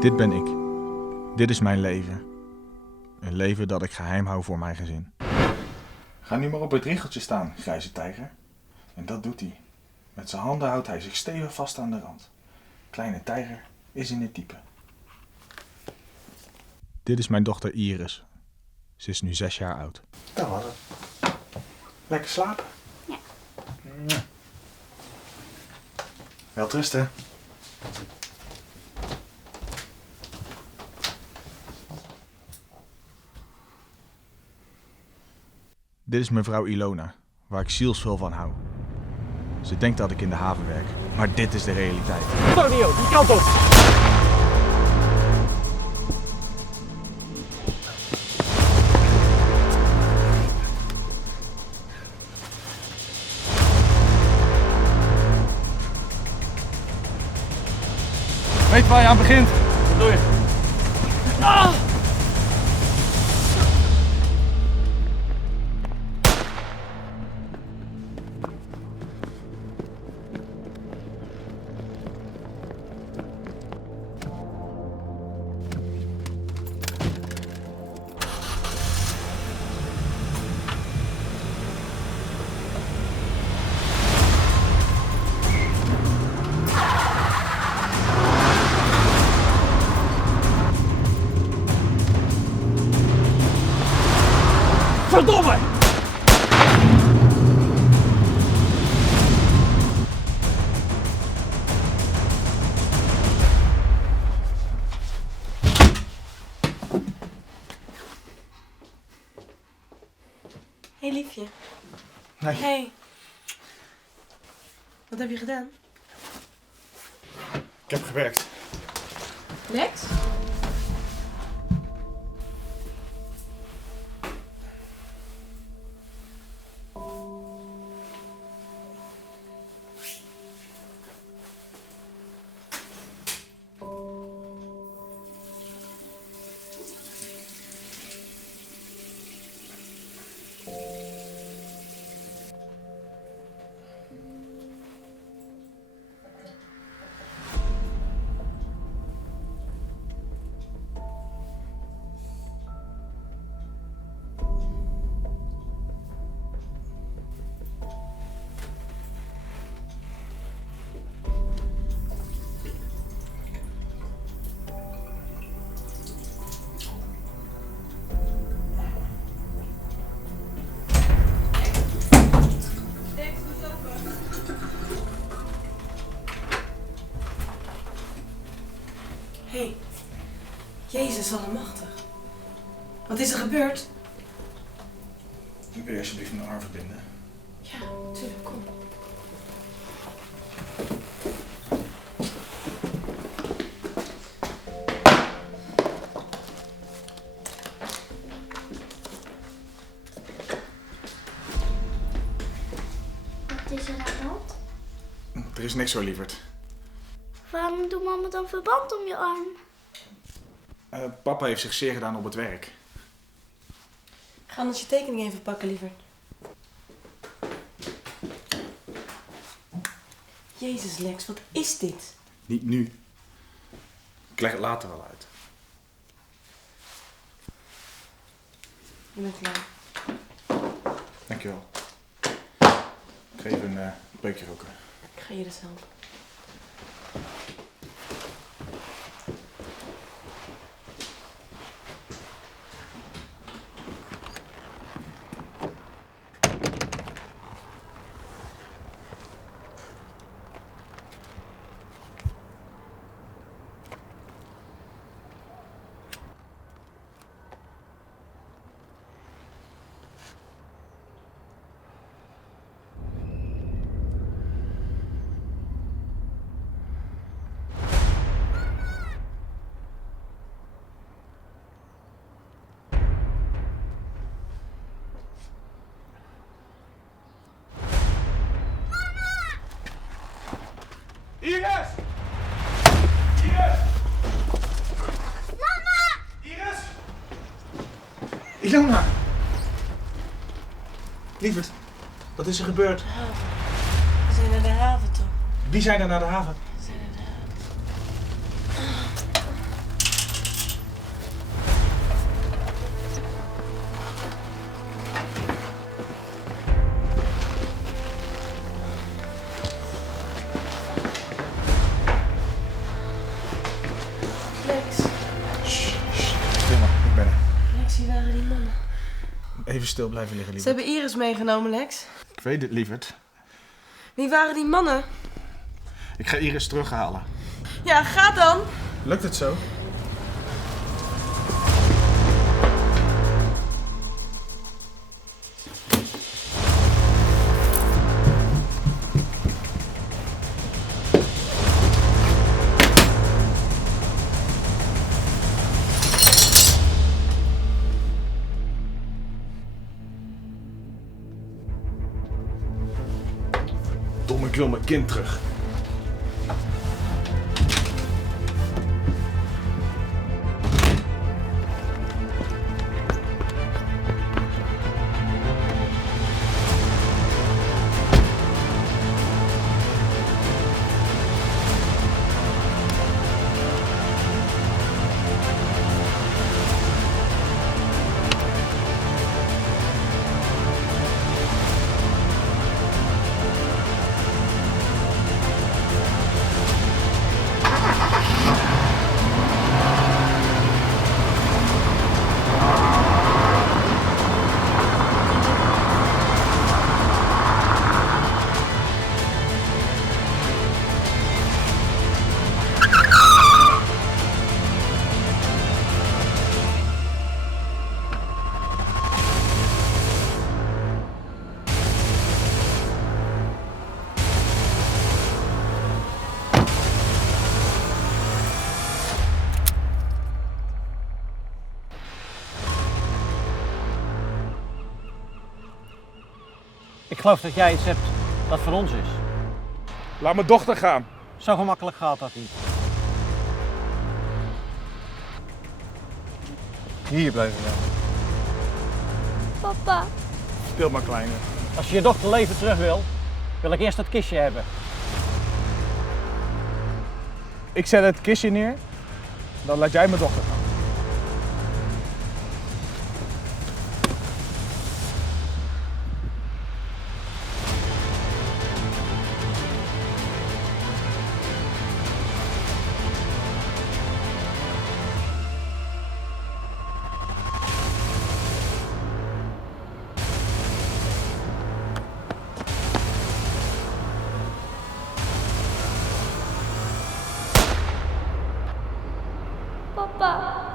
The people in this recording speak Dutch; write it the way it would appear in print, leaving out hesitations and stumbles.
Dit ben ik. Dit is mijn leven. Een leven dat ik geheim hou voor mijn gezin. Ga nu maar op het riggeltje staan, grijze tijger. En dat doet hij. Met zijn handen houdt hij zich stevig vast aan de rand. Kleine tijger is in het diepe. Dit is mijn dochter Iris. Ze is nu 6 jaar oud. Dat was het. Lekker slapen? Ja. Welterusten. Dit is mijn vrouw Ilona, waar ik zielsveel van hou. Ze denkt dat ik in de haven werk, maar dit is de realiteit. Antonio, die kant op! Weet waar je aan begint? Wat doe je? Ah! Verdomme! Hé, liefje. Nee. Hé. Wat heb je gedaan? Ik heb gewerkt. Lex? Hé, Jezus allemachtig. Wat is er gebeurd? Wil je alsjeblieft mijn arm verbinden? Ja, natuurlijk, kom. Wat is er aan de hand? Er is niks zo, lieverd. Waarom doet mama dan verband om je arm? Papa heeft zich zeer gedaan op het werk. Ga anders je tekening even pakken, liever. Jezus, Lex, wat is dit? Niet nu. Ik leg het later wel uit. Je bent klaar. Dankjewel. Ik ga even een peukje roken. Ik ga je dus helpen. Iris! Iris! Mama! Iris! Ilona! Lieverd, wat is er gebeurd? We zijn naar de haven toe. Wie zijn er naar de haven? We zijn naar de haven. Lex, Stil maar, ik ben er. Lex, hier waren die mannen. Even stil blijven liggen, Ze lieverd. hebben Iris meegenomen, Lex. Ik weet het, lieverd. Wie waren die mannen? Ik ga Iris terughalen. Ja, ga dan. Lukt het zo? Dom, ik wil mijn kind terug. Ik geloof dat jij iets hebt dat van ons is. Laat mijn dochter gaan. Zo gemakkelijk gaat dat niet. Hier blijven we. Papa. Stil maar, kleine. Als je je dochter leven terug wil ik eerst dat kistje hebben. Ik zet het kistje neer, dan laat jij mijn dochter gaan. Papa.